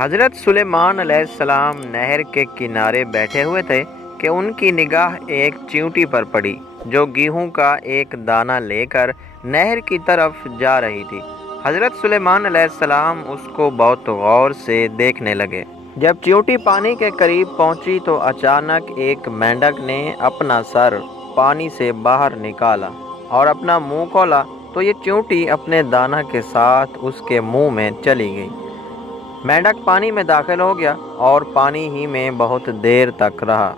حضرت سلیمان علیہ السلام نہر کے کنارے بیٹھے ہوئے تھے کہ ان کی نگاہ ایک چیونٹی پر پڑی جو گیہوں کا ایک دانہ لے کر نہر کی طرف جا رہی تھی۔ حضرت سلیمان علیہ السلام اس کو بہت غور سے دیکھنے لگے۔ جب چیونٹی پانی کے قریب پہنچی تو اچانک ایک مینڈک نے اپنا سر پانی سے باہر نکالا اور اپنا منہ کھولا تو یہ چیونٹی اپنے دانہ کے ساتھ اس کے منہ میں چلی گئی۔ مینڈک پانی میں داخل ہو گیا اور پانی ہی میں بہت دیر تک رہا۔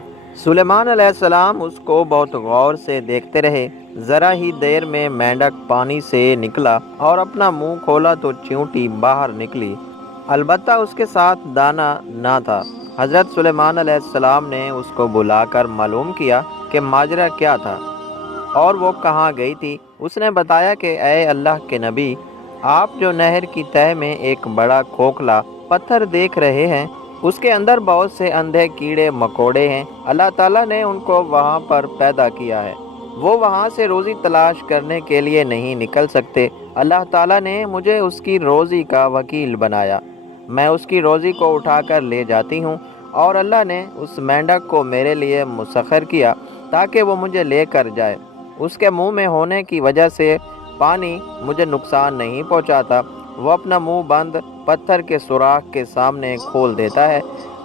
سلیمان علیہ السلام اس کو بہت غور سے دیکھتے رہے۔ ذرا ہی دیر میں مینڈک پانی سے نکلا اور اپنا منہ کھولا تو چیونٹی باہر نکلی، البتہ اس کے ساتھ دانہ نہ تھا۔ حضرت سلیمان علیہ السلام نے اس کو بلا کر معلوم کیا کہ ماجرا کیا تھا اور وہ کہاں گئی تھی۔ اس نے بتایا کہ اے اللہ کے نبی، آپ جو نہر کی تہہ میں ایک بڑا کھوکھلا پتھر دیکھ رہے ہیں، اس کے اندر بہت سے اندھے کیڑے مکوڑے ہیں۔ اللہ تعالیٰ نے ان کو وہاں پر پیدا کیا ہے، وہ وہاں سے روزی تلاش کرنے کے لیے نہیں نکل سکتے۔ اللہ تعالیٰ نے مجھے اس کی روزی کا وکیل بنایا، میں اس کی روزی کو اٹھا کر لے جاتی ہوں، اور اللہ نے اس مینڈک کو میرے لیے مسخر کیا تاکہ وہ مجھے لے کر جائے۔ اس کے منہ میں ہونے کی وجہ سے پانی مجھے نقصان نہیں پہنچاتا، وہ اپنا منہ بند پتھر کے سوراخ کے سامنے کھول دیتا ہے،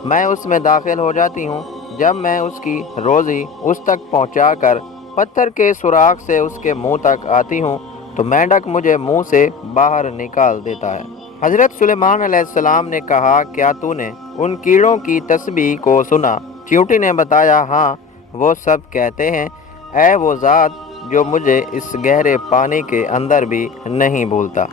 میں اس میں داخل ہو جاتی ہوں۔ جب میں اس کی روزی اس تک پہنچا کر پتھر کے سوراخ سے اس کے منہ تک آتی ہوں تو مینڈک مجھے منہ سے باہر نکال دیتا ہے۔ حضرت سلیمان علیہ السلام نے کہا، کیا تو نے ان کیڑوں کی تسبیح کو سنا؟ چیونٹی نے بتایا، ہاں، وہ سب کہتے ہیں، اے وہ ذات جو مجھے اس گہرے پانی کے اندر بھی نہیں بھولتا۔